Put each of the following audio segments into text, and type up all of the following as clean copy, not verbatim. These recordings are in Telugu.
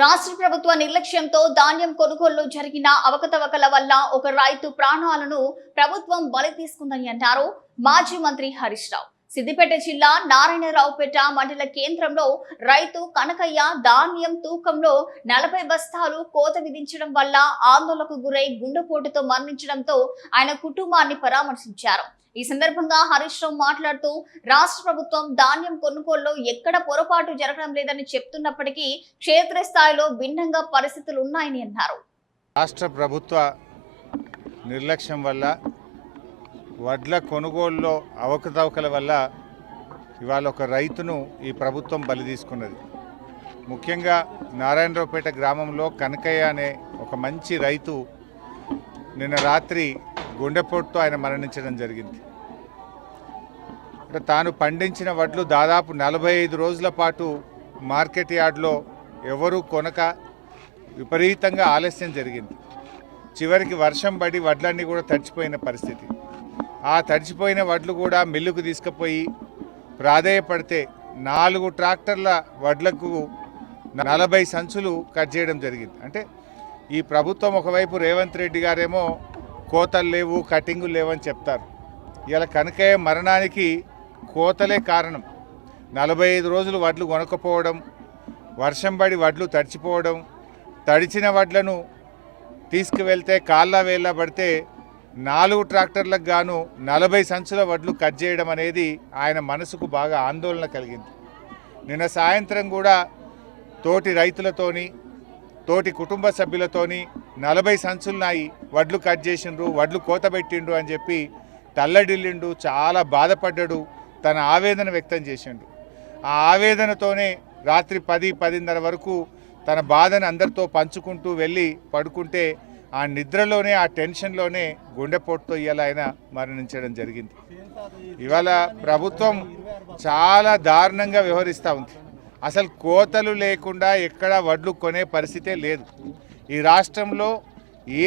రాష్ట్ర ప్రభుత్వ నిర్లక్ష్యంతో ధాన్యం కొనుగోలులో జరిగిన అవకతవకల వల్ల ఒక రైతు ప్రాణాలను ప్రభుత్వం బలి తీసుకుందని అన్నారు మాజీ మంత్రి హరీష్ రావు. సిద్దిపేట జిల్లా నారాయణరావుపేట మండల కేంద్రంలో రైతు కనకయ్య ధాన్యం తూకంలో 40 బస్తాలు కోత విధించడం వల్ల ఆందోళనకు గురై గుండెపోటుతో మరణించడంతో ఆయన కుటుంబాన్ని పరామర్శించారు. ఈ సందర్భంగా హరీష్ రావు మాట్లాడుతూ రాష్ట్ర ప్రభుత్వం ధాన్యం కొనుగోలులో ఎక్కడ పొరపాటు జరగడం లేదని చెప్తున్నప్పటికీ క్షేత్రస్థాయిలో భిన్నంగా పరిస్థితులు ఉన్నాయని అన్నారు. రాష్ట్ర ప్రభుత్వ నిర్లక్ష్యం వల్ల వడ్ల కొనుగోలులో అవకతవకల వల్ల ఇవాళ ఒక రైతును ఈ ప్రభుత్వం బలి తీసుకున్నది. ముఖ్యంగా నారాయణరావుపేట గ్రామంలో కనకయ్య అనే ఒక మంచి రైతు నిన్న రాత్రి గుండెపోటుతో ఆయన మరణించడం జరిగింది. అంటే తాను పండించిన వడ్లు దాదాపు 45 రోజుల పాటు మార్కెట్ యార్డ్లో ఎవరూ కొనక విపరీతంగా ఆలస్యం జరిగింది. చివరికి వర్షం పడి వడ్లన్నీ కూడా తడిచిపోయిన పరిస్థితి. ఆ తడిచిపోయిన వడ్లు కూడా మిల్లుకు తీసుకుపోయి ప్రాధేయపడితే 4 ట్రాక్టర్ల వడ్లకు 40 సంచులు కట్ చేయడం జరిగింది. అంటే ఈ ప్రభుత్వం ఒకవైపు రేవంత్ రెడ్డి గారేమో కోతలు లేవు, కటింగులు లేవని చెప్తారు. ఇలా కనకయ్య మరణానికి కోతలే కారణం. 45 రోజులు వడ్లు కొనకపోవడం, వర్షం పడి వడ్లు తడిచిపోవడం, తడిచిన వడ్లను తీసుకువెళ్తే కాళ్ళ వేళ్ళ పడితే 4 ట్రాక్టర్లకు గాను 40 సంచుల వడ్లు కట్ చేయడం అనేది ఆయన మనసుకు బాగా ఆందోళన కలిగింది. నిన్న సాయంత్రం కూడా తోటి రైతులతోని తోటి కుటుంబ సభ్యులతోని 40 సంచులున్నాయి, వడ్లు కట్ చేసిండ్రు, వడ్లు కోత పెట్టిండ్రు అని చెప్పి తల్లడిల్లిండు, చాలా బాధపడ్డాడు, తన ఆవేదన వ్యక్తం చేసిండు. ఆ ఆవేదనతోనే రాత్రి 10-10:30 వరకు తన బాధను అందరితో పంచుకుంటూ వెళ్ళి పడుకుంటే ఆ నిద్రలోనే ఆ టెన్షన్లోనే గుండెపోటుతో ఇవాళ ఆయన మరణించడం జరిగింది. ఇవాళ ప్రభుత్వం చాలా దారుణంగా వ్యవహరిస్తూ ఉంది. అసలు కోతలు లేకుండా ఎక్కడ వడ్లు కొనే పరిస్థితే లేదు. ఈ రాష్ట్రంలో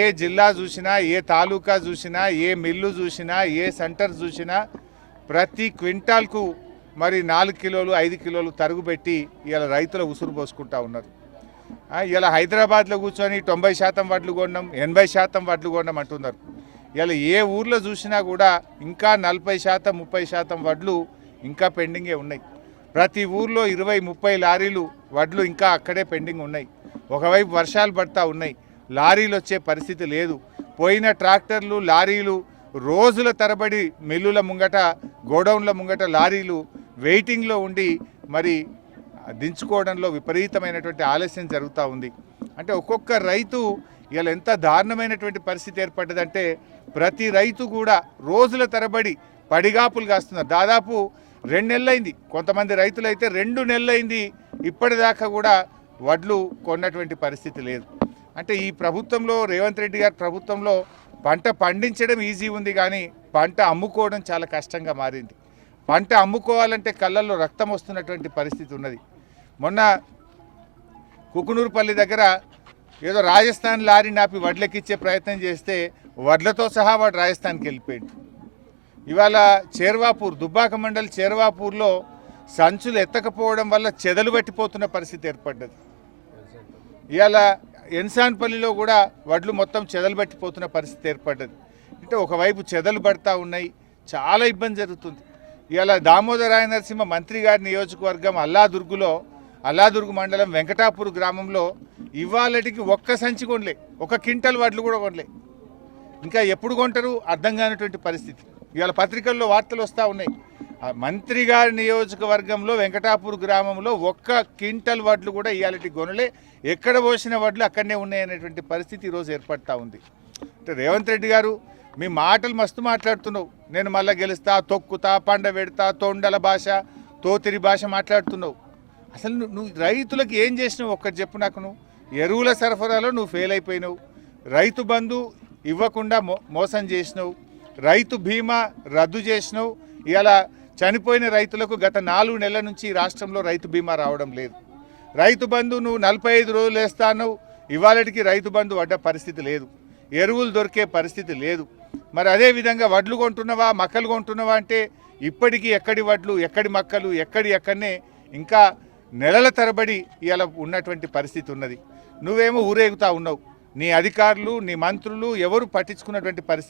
ఏ జిల్లా చూసినా, ఏ తాలూకా చూసినా, ఏ మిల్లు చూసినా, ఏ సెంటర్ చూసినా ప్రతి క్వింటాల్కు మరి 4 కిలోలు 5 కిలోలు తరుగుపెట్టి ఇవాళ రైతుల ఉసురు పోసుకుంటా ఉన్నారు. ఇలా హైదరాబాద్లో కూర్చొని 90% వడ్లు కొన్నాం, 80% వడ్లు కొన్నాం అంటున్నారు. ఇలా ఏ ఊర్లో చూసినా కూడా ఇంకా 40% 30% వడ్లు ఇంకా పెండింగే ఉన్నాయి. ప్రతి ఊర్లో 20-30 లారీలు వడ్లు ఇంకా అక్కడే పెండింగ్ ఉన్నాయి. ఒకవైపు వర్షాలు పడతా ఉన్నాయి, లారీలు వచ్చే పరిస్థితి లేదు. పోయిన ట్రాక్టర్లు లారీలు రోజుల తరబడి మిల్లుల ముంగట గోడౌన్ల ముంగట లారీలు వెయిటింగ్లో ఉండి మరి దించుకోవడంలో విపరీతమైనటువంటి ఆలస్యం జరుగుతూ ఉంది. అంటే ఒక్కొక్క రైతు ఇలా ఎంత దారుణమైనటువంటి పరిస్థితి ఏర్పడ్డదంటే ప్రతి రైతు కూడా రోజుల తరబడి పడిగాపులు కాస్తున్నారు. దాదాపు 2 నెలలైంది, కొంతమంది రైతులైతే 2 నెలలైంది, ఇప్పటిదాకా కూడా వడ్లు కొన్నటువంటి పరిస్థితి లేదు. అంటే ఈ ప్రభుత్వంలో, రేవంత్ రెడ్డి గారి ప్రభుత్వంలో పంట పండించడం ఈజీ ఉంది, కానీ పంట అమ్ముకోవడం చాలా కష్టంగా మారింది. పంట అమ్ముకోవాలంటే కళ్ళల్లో రక్తం వస్తున్నటువంటి పరిస్థితి ఉన్నది. మొన్న కుకునూరుపల్లి దగ్గర ఏదో రాజస్థాన్ లారీ నాపి వడ్లెక్కిచ్చే ప్రయత్నం చేస్తే వడ్లతో సహా వాడు రాజస్థాన్కి వెళ్ళిపోయాడు. ఇవాళ చేర్వాపూర్, దుబ్బాక మండల్ చేర్వాపూర్లో సంచులు ఎత్తకపోవడం వల్ల చెదలు పట్టిపోతున్న పరిస్థితి ఏర్పడ్డది. ఇవాళ ఎన్సాన్పల్లిలో కూడా వడ్లు మొత్తం చెదలు పట్టిపోతున్న పరిస్థితి ఏర్పడ్డది. అంటే ఒకవైపు చెదలు పడతా ఉన్నాయి, చాలా ఇబ్బంది జరుగుతుంది. ఇవాళ దామోదరాయ నరసింహ మంత్రి గారి నియోజకవర్గం అల్లాదుర్గు మండలం వెంకటాపూర్ గ్రామంలో ఇవాళటికి ఒక్క సంచి కొనలే, 1 క్వింటల్ వడ్లు కూడా కొనలే. ఇంకా ఎప్పుడు కొంటారు అర్థం కానటువంటి పరిస్థితి. ఇవాళ పత్రికల్లో వార్తలు వస్తూ ఉన్నాయి. మంత్రి గారి నియోజకవర్గంలో వెంకటాపూర్ గ్రామంలో 1 క్వింటల్ వడ్లు కూడా ఇవాళటికి కొనలే. ఎక్కడ పోసిన వడ్లు అక్కడనే ఉన్నాయనేటువంటి పరిస్థితి ఈరోజు ఏర్పడతా ఉంది. అంటే రేవంత్ రెడ్డి గారు, మీ మాటలు మస్తు మాట్లాడుతున్నావు, నేను మళ్ళీ గెలుస్తా, తొక్కుతా, పండ పెడతా, తొండల భాష, తోతిరి భాష మాట్లాడుతున్నావు. అసలు నువ్వు రైతులకు ఏం చేసినావు ఒక్కటి చెప్పు నాకు. నువ్వు ఎరువుల సరఫరాలో నువ్వు ఫెయిల్ అయిపోయినావు, రైతు బంధు ఇవ్వకుండా మోసం చేసినావు, రైతు బీమా రద్దు చేసినావు. ఇలా చనిపోయిన రైతులకు గత 4 నెలల నుంచి రాష్ట్రంలో రైతు బీమా రావడం లేదు. రైతు బంధు నువ్వు 45 రోజులు వేస్తాను, ఇవాళకి రైతు బంధు పడ్డ పరిస్థితి లేదు, ఎరువులు దొరికే పరిస్థితి లేదు. మరి అదేవిధంగా వడ్లు కొంటున్నావా, మక్కలు కొంటున్నావా అంటే ఇప్పటికీ ఎక్కడి వడ్లు, ఎక్కడి మక్కలు, ఎక్కడనే ఇంకా నెలల తరబడి ఇవాళ ఉన్నటువంటి పరిస్థితి ఉన్నది. నువ్వేమో ఊరేగుతా ఉన్నావు. నీ అధికారులు నీ మంత్రులు ఎవరు పట్టించుకున్నటువంటి పరిస్థితి